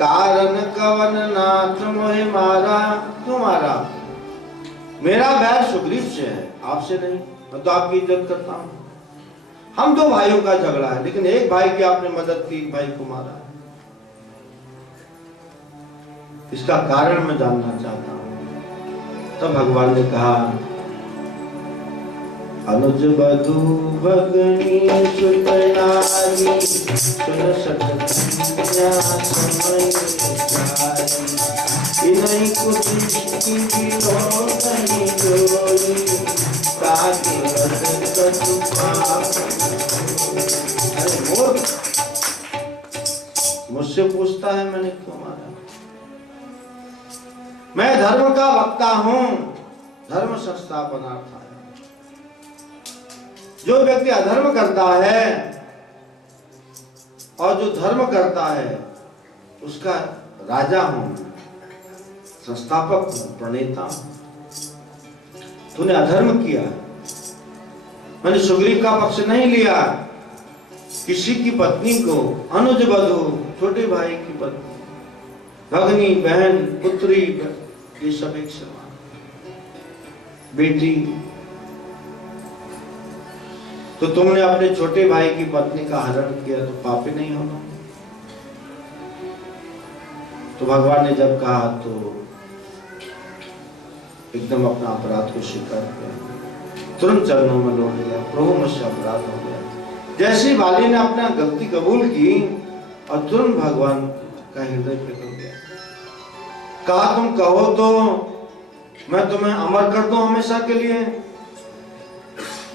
कारण कवन नाथ मोहे मारा। क्यों मारा? मेरा बैर सुग्रीव से है, आपसे नहीं। मैं तो आपकी इज्जत करता हूं। हम दो भाइयों का झगड़ा है, लेकिन एक भाई की आपने मदद की, एक भाई को मारा। इसका कारण मैं जानना चाहता हूं। तब भगवान ने कहा, अनुज बधु भगनी सुत नारी, सुन सकतिया समय तारी। इन्हीं कुछ की नहीं जोई, ताकि अरे मूर्ख, मुझसे पूछता है मैंने क्यों मारा? मैं धर्म का वक्ता हूं, धर्म संस्थापनार्थ आया। जो व्यक्ति अधर्म करता है और जो धर्म करता है उसका राजा हूं, संस्थापक हूं, प्रणेता हूं। तूने अधर्म किया, मैंने सुग्रीव का पक्ष नहीं लिया। किसी की पत्नी को, अनुज बधू, छोटे भाई की पत्नी, भगनी, बहन, पुत्री, ये सब एक समान, बेटी। तो तुमने अपने छोटे भाई की पत्नी का हरण किया तो पापी नहीं होना? तो भगवान ने जब कहा तो एकदम अपना अपराध को स्वीकार किया, तुरंत चरणों में लौट गया, प्रभु मुझसे अपराध हो गया। जैसे बाली ने अपना गलती कबूल की और तुरंत भगवान का हृदय पिघल गया। कहा, तुम कहो तो मैं तुम्हें अमर कर दूं हमेशा के लिए।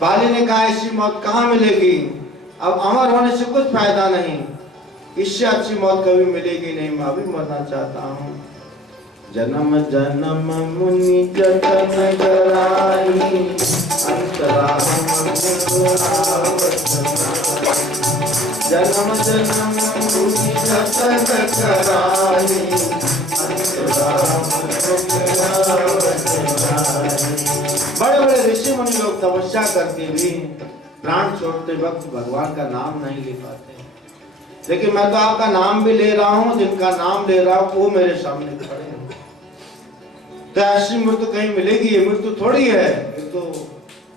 बाली ने कहा, ऐसी मौत कहां मिलेगी? अब अमर होने से कुछ फायदा नहीं, इससे अच्छी मौत कभी मिलेगी नहीं। मैं अभी मरना चाहता हूं। जन्म जन्म मुनि जतन कराई, अंतराम जन्म जन्म मुनि जतन कराई, बड़े बड़े ऋषि मुनि लोग तपस्या करके भी प्राण छोड़ते वक्त भगवान का नाम नहीं ले पाते। लेकिन मैं तो आपका नाम भी ले रहा हूं, जिनका नाम ले रहा हूं वो मेरे सामने खड़े हैं। तो ऐसी मृत्यु कहीं मिलेगी? ये मृत्यु थोड़ी है, ये तो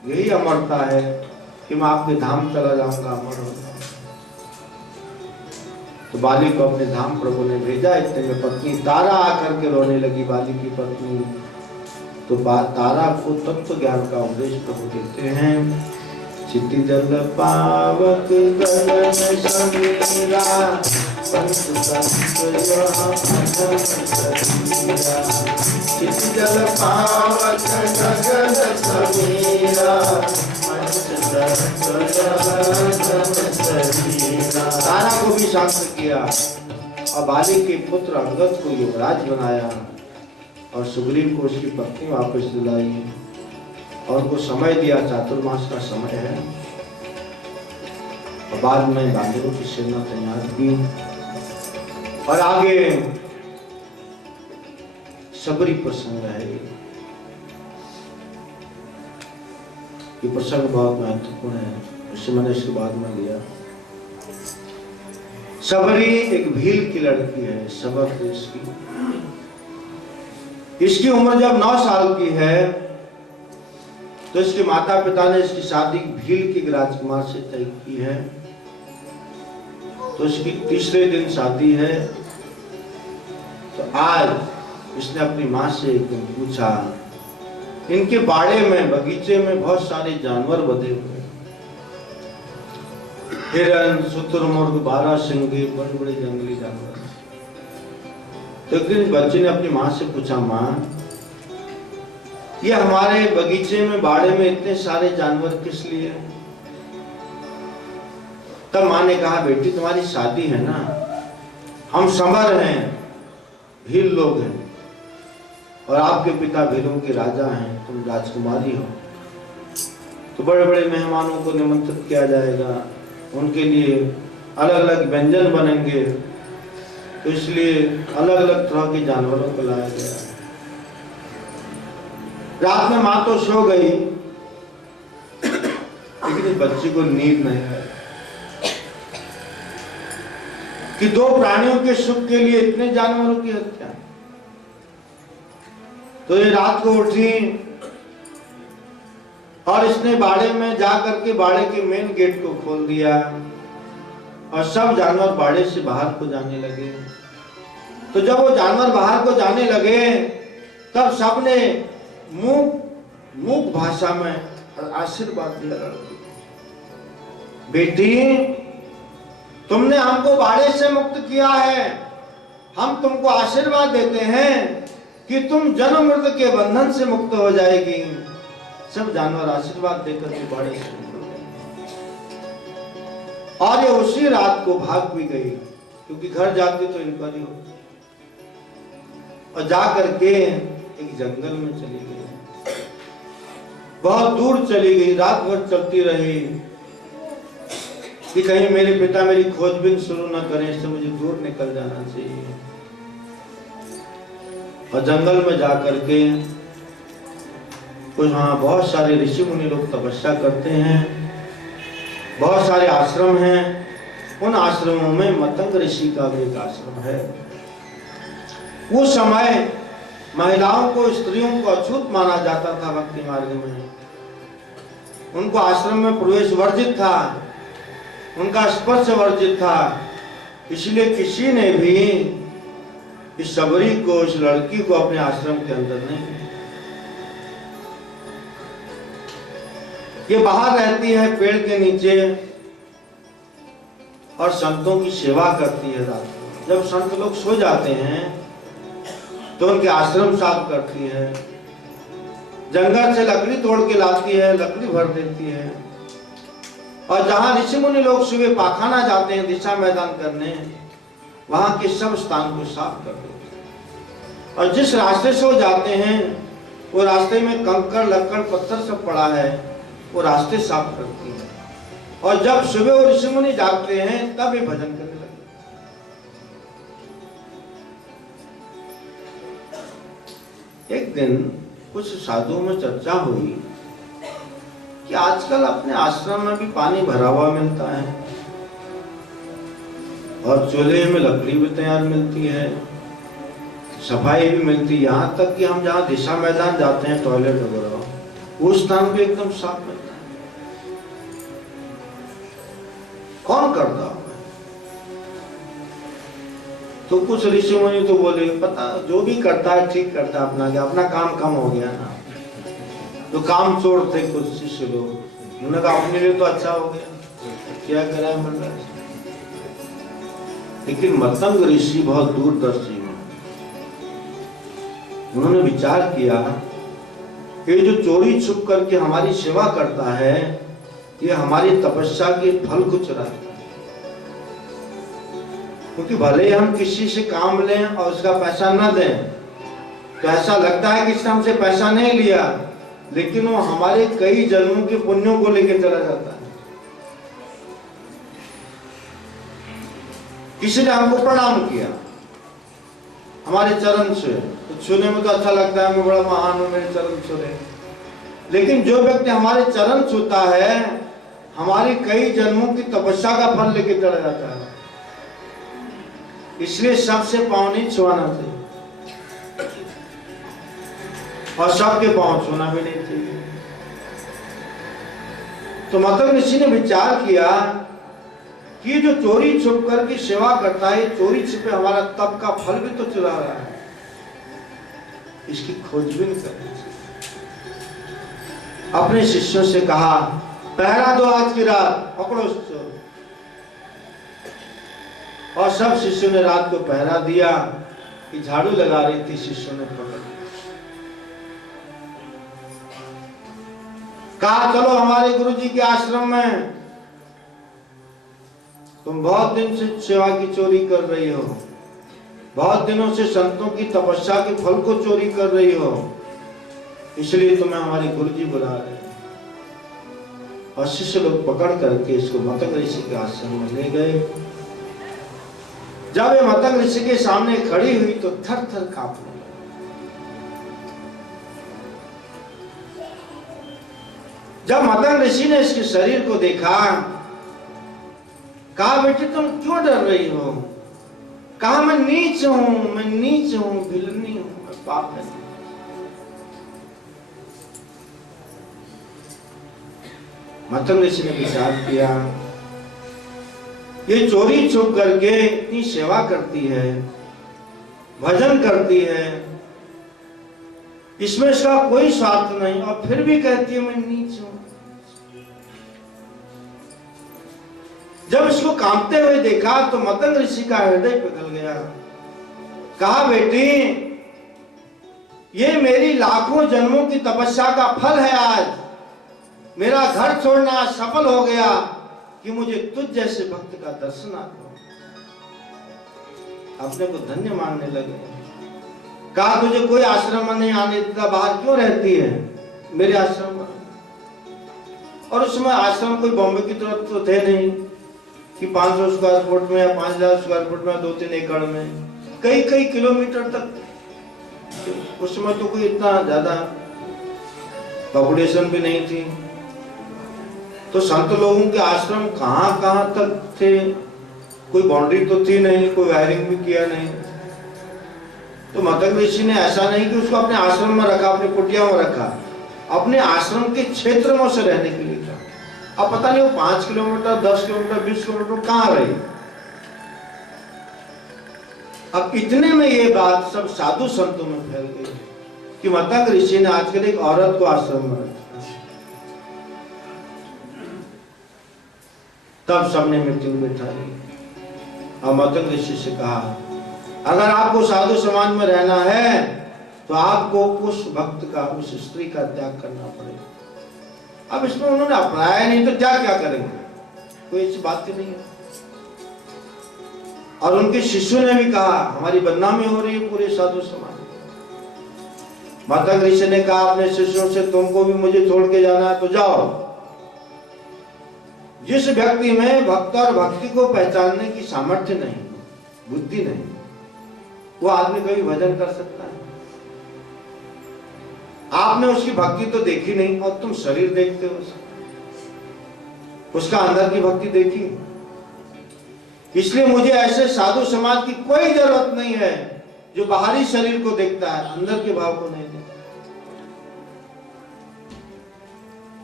यही अमरता है कि मैं आपके धाम चला जाऊंगा, अमर हो जाऊंगा। तो बाली को अपने धाम प्रभु ने भेजा। इतने में पत्नी तारा आकर के रोने लगी, बाली की पत्नी। तो तारा को तत्व ज्ञान का उपदेश प्रभु देते हैं। चिति जल पावक गगन समीरा, पंच तत्व चिति जल पावक गगन समीरा, तारा को भी शांत किया और बाली के पुत्र अंगद को युवराज बनाया और सुग्रीव को उसकी पत्नी वापस दिलाई और उनको समय दिया, चातुर्मास का समय है। और बाद में बांधवों की सेना तैयार की और आगे सबरी प्रसंग है। ये प्रसंग बहुत महत्वपूर्ण है, इससे मैंने इसके बाद में लिया। सबरी एक भील की लड़की है, सबर देश की। इसकी उम्र जब 9 साल की है तो इसके माता पिता ने इसकी शादी भील के राजकुमार से तय की है। तो इसकी तीसरे दिन शादी है। तो आज इसने अपनी माँ से एक दिन पूछा, इनके बाड़े में, बगीचे में बहुत सारे जानवर बंधे हुए, हिरन, शुतुरमुर्ग, बारहसिंगे, बड़े बड़े जंगली जानवर। तो एक दिन बच्चे ने अपनी माँ से पूछा, माँ ये हमारे बगीचे में, बाड़े में इतने सारे जानवर किस लिए? तब माँ ने कहा, बेटी तुम्हारी शादी है ना, हम समर हैं, भील लोग हैं और आपके पिता भीलों के राजा हैं, तुम राजकुमारी हो। तो बड़े बड़े मेहमानों को निमंत्रित किया जाएगा, उनके लिए अलग अलग व्यंजन बनेंगे। तो इसलिए अलग अलग तरह के जानवरों को लाया गया। रात में माँ तो सो गई, लेकिन बच्चे को नींद नहीं आई। कि दो प्राणियों के सुख के लिए इतने जानवरों की हत्या। तो ये रात को उठी और इसने बाड़े में जाकर के बाड़े के मेन गेट को खोल दिया और सब जानवर बाड़े से बाहर को जाने लगे। तो जब वो जानवर बाहर को जाने लगे तब सबने मूक भाषा में आशीर्वाद दिया लड़की, बेटी तुमने हमको बाड़े से मुक्त किया है, हम तुमको आशीर्वाद देते हैं कि तुम जन्म मृत्यु के बंधन से मुक्त हो जाएगी। सब जानवर आशीर्वाद देकर के बाड़े से मुक्त हो गए और ये उसी रात को भाग भी गई, क्योंकि घर जाती तो इंक्वायरी होती, और जा करके एक जंगल में चली गई। बहुत दूर चली गई, रात भर चलती रही कि कहीं मेरे पिता मेरी खोजबीन शुरू न करें, इससे मुझे दूर निकल जाना चाहिए। और जंगल में जाकर के कुछ वहाँ बहुत सारे ऋषि मुनि लोग तपस्या करते हैं, बहुत सारे आश्रम हैं। उन आश्रमों में मतंग ऋषि का भी एक आश्रम है। उस समय महिलाओं को, स्त्रियों को अछूत माना जाता था भक्ति मार्ग में। उनको आश्रम में प्रवेश वर्जित था, उनका स्पर्श वर्जित था। इसलिए किसी ने भी इस शबरी को, इस लड़की को अपने आश्रम के अंदर नहीं। ये बाहर रहती है पेड़ के नीचे और संतों की सेवा करती है। रात को जब संत लोग सो जाते हैं तो उनके आश्रम साफ करती है, जंगल से लकड़ी तोड़ के लाती है, लकड़ी भर देती है। और जहां ऋषि मुनि लोग सुबह पाखाना जाते हैं दिशा मैदान करने, वहां के सब स्थान को साफ कर देते हैं। और जिस रास्ते से वो जाते हैं वो रास्ते में कंकड़ लक्कड़ पत्थर सब पड़ा है, वो रास्ते साफ करती है। और जब सुबह वो ऋषि मुनि जागते हैं तब ये भजन करने लगते। एक दिन कुछ साधुओं में चर्चा हुई कि आजकल अपने आश्रम में भी पानी भरा हुआ मिलता है और चूल्हे में लकड़ी भी तैयार मिलती है, सफाई भी मिलती है, यहाँ तक कि हम जहाँ दिशा मैदान जाते हैं टॉयलेट वगैरह उस स्थान पे एकदम साफ मिलता है। कौन करता है? तो कुछ ऋषि मुनि तो बोले पता जो भी करता है ठीक करता है, अपना क्या, अपना काम कम हो गया ना। तो काम चोर थे कुछ शिष्य लोग, उन्होंने कहा अपने लिए तो अच्छा हो गया, क्या करा है मंडल। लेकिन मतंग ऋषि बहुत दूरदर्शी हैं। उन्होंने विचार किया कि जो चोरी छुप करके हमारी सेवा करता है ये हमारी तपस्या के फल को चुराता है। क्योंकि भले हम किसी से काम लें और उसका पैसा न दें तो ऐसा लगता है कि इसने हमसे पैसा नहीं लिया, लेकिन वो हमारे कई जन्मों के पुण्यों को लेकर चला जाता है। किसी ने हमको प्रणाम किया हमारे चरण से, तो छूने में तो अच्छा लगता है, मैं बड़ा महान हूं, मेरे चरण छूने। लेकिन जो व्यक्ति हमारे चरण छूता है हमारी कई जन्मों की तपस्या का फल लेके चला जाता है। इसलिए सबसे पांव नहीं छुआना चाहिए और सबके पांव छूना भी नहीं चाहिए। तो मतंग ऋषि ने विचार किया कि जो चोरी छुप करके सेवा करता है, चोरी छुपे हमारा तप का फल भी तो चुरा रहा है, इसकी खोजबीन करनी चाहिए। अपने शिष्यों से कहा पहरा दो आज की रात, पकड़ो उस चोर। और सब शिष्यों ने रात को पहरा दिया कि झाड़ू लगा रही थी, शिष्यों ने पकड़ कहा चलो हमारे गुरुजी के आश्रम में, तुम बहुत दिन से सेवा की चोरी कर रही हो, बहुत दिनों से संतों की तपस्या के फल को चोरी कर रही हो, इसलिए तुम्हें हमारे गुरुजी बुला रहे हैं। और शिष्य लोग पकड़ करके इसको मतंग ऋषि के आश्रम में ले गए। जब ये मतंग ऋषि के सामने खड़ी हुई तो थर थर कांपने लगी। जब मतंग ऋषि ने इसके शरीर को देखा, कहा बेटी तुम क्यों डर रही हो, कहा मैं नीच हूं, मैं नीच हूं, भिलनी हूं, मैं पाप है। मतंग ऋषि ने विचार किया, ये चोरी छुप करके इतनी सेवा करती है, भजन करती है, इसमें इसका कोई स्वार्थ नहीं, और फिर भी कहती है मैं नीच हूं। जब इसको कांपते हुए देखा तो मतंग ऋषि का हृदय पिघल गया। कहा बेटी, ये मेरी लाखों जन्मों की तपस्या का फल है। आज मेरा घर छोड़ना सफल हो गया कि मुझे तुझ जैसे भक्त का दर्शन आ गया। अपने को धन्य मानने लगे। कहा तुझे कोई आश्रम में नहीं आने देता, बाहर क्यों रहती है मेरे आश्रम में? और उस समय आश्रम कोई बॉम्बे की तरफ तो थे नहीं कि 500 स्क्वायर फुट में या 5000 स्क्वायर फुट में, 2-3 एकड़ में, कई कई किलोमीटर तक। उस समय तो कोई इतना ज्यादा पॉपुलेशन भी नहीं थी, तो संत लोगों के आश्रम कहां कहां तक थे, कोई बाउंड्री तो थी नहीं, कोई वायरिंग भी किया नहीं। तो मतंग ऋषि ने ऐसा नहीं कि उसको अपने आश्रम में रखा, अपनी कुटिया में रखा, अपने आश्रम के क्षेत्र में से रहने के लिए कहा। अब पता नहीं वो 5 किलोमीटर, 10 किलोमीटर, 20 किलोमीटर कहां रही। अब इतने में ये बात सब साधु संतों में फैल गई कि मतंग ऋषि ने आजकल एक औरत को आश्रम में रखा। तब सबने मीटिंग बिठाई और मतंग ऋषि से कहा, अगर आपको साधु समाज में रहना है तो आपको उस भक्त का, उस स्त्री का त्याग करना पड़ेगा। अब इसमें उन्होंने अपनाया नहीं तो क्या करेंगे, कोई ऐसी बात ही नहीं है। और उनके शिष्यों ने भी कहा, हमारी बदनामी हो रही है पूरे साधु समाज। मतंग ऋषि ने कहा अपने शिष्यों से, तुमको भी मुझे छोड़ के जाना है तो जाओ। जिस व्यक्ति में भक्त और भक्ति को पहचानने की सामर्थ्य नहीं, बुद्धि नहीं, वो आदमी कभी भजन कर सकता है? आपने उसकी भक्ति तो देखी नहीं और तुम शरीर देखते हो, उसका अंदर की भक्ति देखी। इसलिए मुझे ऐसे साधु समाज की कोई जरूरत नहीं है जो बाहरी शरीर को देखता है, अंदर के भाव को नहीं देखता।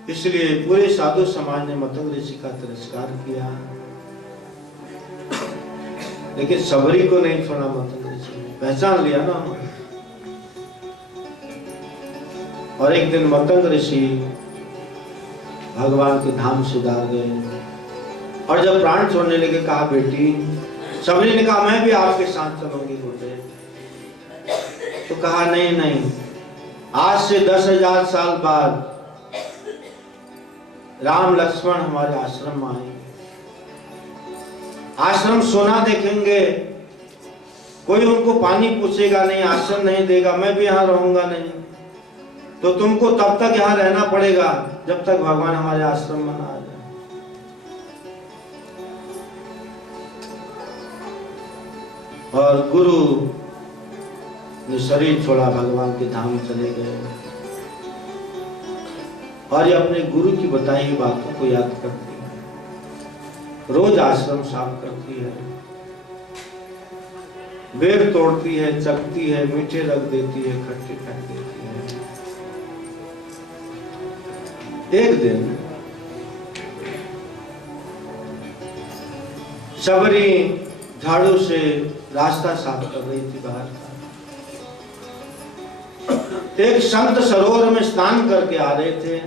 इसलिए पूरे साधु समाज ने मतंग ऋषि का तिरस्कार किया, लेकिन सबरी को नहीं छोड़ा। मतंग ऋषि ने पहचान लिया ना। और एक दिन मतंग ऋषि भगवान के धाम सुधार गए और जब प्राण छोड़ने लगे, कहा बेटी, सबरी ने कहा मैं भी आपके साथ चलूंगी गुरुदेव। तो कहा नहीं, आज से 10,000 साल बाद राम लक्ष्मण हमारे आश्रम में आएंगे, आश्रम सोना देखेंगे, कोई उनको पानी पूछेगा नहीं, आश्रम नहीं देगा, मैं भी यहाँ रहूंगा नहीं, तो तुमको तब तक यहाँ रहना पड़ेगा जब तक भगवान हमारे आश्रम में ना आ जाए। और गुरु ने शरीर छोड़ा, भगवान के धाम चले गए और ये अपने गुरु की बताई हुई बातों को याद करती है। रोज आश्रम साफ करती है, बेर तोड़ती है, चखती है, मीठे रख देती है, खट्टे फेंक देती है। एक दिन सबरी झाड़ू से रास्ता साफ कर रही थी बाहर का। एक संत सरोवर में स्नान करके आ रहे थे,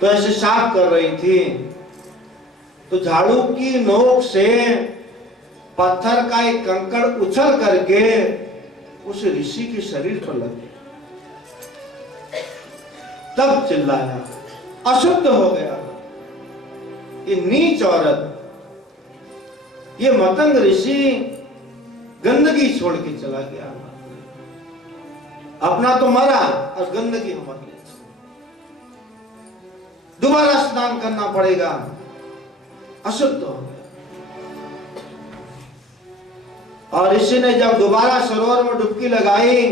तो ऐसे साफ कर रही थी तो झाड़ू की नोक से पत्थर का एक कंकड़ उछल करके उस ऋषि के शरीर पर लग गया। तब चिल्लाया, अशुद्ध हो गया, ये नीच औरत, ये मतंग ऋषि गंदगी छोड़ के चला गया, अपना तो मरा और गंदगी हमारी, दोबारा स्नान करना पड़ेगा, अशुद्ध हो गया। और ऋषि ने जब दोबारा सरोवर में डुबकी लगाई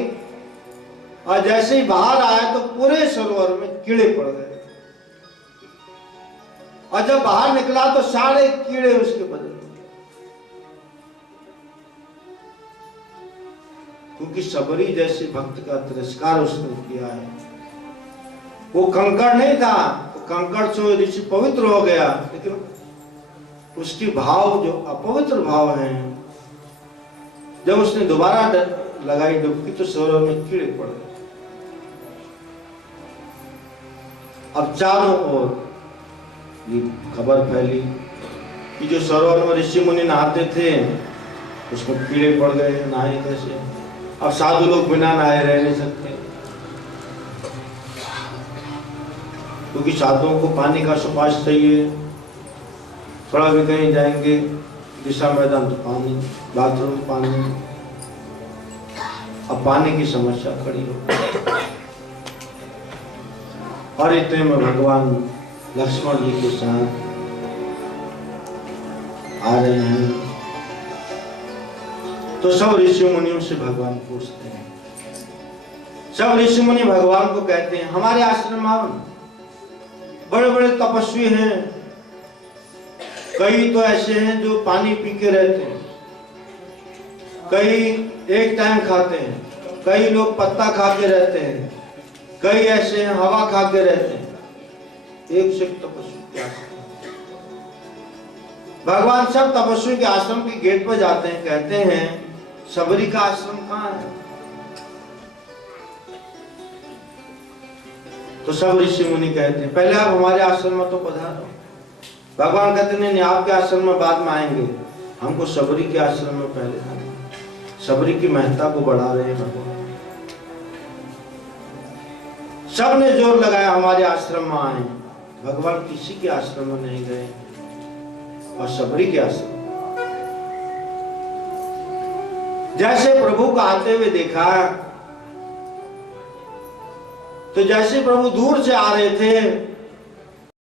और जैसे ही बाहर आया तो पूरे सरोवर में कीड़े पड़ गए, और जब बाहर निकला तो सारे कीड़े उसके बदन में। क्योंकि सबरी जैसे भक्त का तिरस्कार उसने किया है। वो कंकड़ नहीं था, तो कंकड़ से ऋषि पवित्र हो गया, लेकिन उसकी भाव जो अपवित्र भाव है, जब उसने दोबारा लगाई डुबकी तो सरोवर में कीड़े पड़ गए। अब चारों ओर ये खबर फैली कि जो सरोवर में ऋषि मुनि नहाते थे उसको कीड़े पड़ गए, नहाए कैसे। अब साधु लोग बिना नहाए रह नहीं सकते, क्योंकि साधुओं को पानी का सुपाश चाहिए। थोड़ा भी कहीं जाएंगे दिशा मैदान तो पानी, बाथरूम पानी, अब पानी की समस्या खड़ी हो। और इतने में भगवान लक्ष्मण जी के साथ आ रहे हैं, तो सब ऋषि मुनियों से भगवान पूछते हैं। सब ऋषि मुनि भगवान को कहते हैं हमारे आश्रम में बड़े बड़े तपस्वी हैं, कई तो ऐसे हैं जो पानी पी के रहते हैं, कई एक टाइम खाते हैं, कई लोग पत्ता खा के रहते हैं, कई ऐसे हैं हवा खा के रहते हैं। एक से तपस्वी के आश्रम, भगवान सब तपस्वी के आश्रम के गेट पर जाते हैं, कहते हैं सबरी का आश्रम कहाँ है। तो सब ऋषि मुनि कहते हैं पहले आप हमारे आश्रम में तो पधारो। भगवान कहते नहीं, आपके आश्रम में बाद में आएंगे, हमको सबरी के आश्रम में पहले आना। सबरी की महत्ता को बढ़ा रहे हैं भगवान। सब ने जोर लगाया हमारे आश्रम में आए, भगवान किसी के आश्रम में नहीं गए और सबरी के आश्रम। जैसे प्रभु को आते हुए देखा, तो जैसे प्रभु दूर से आ रहे थे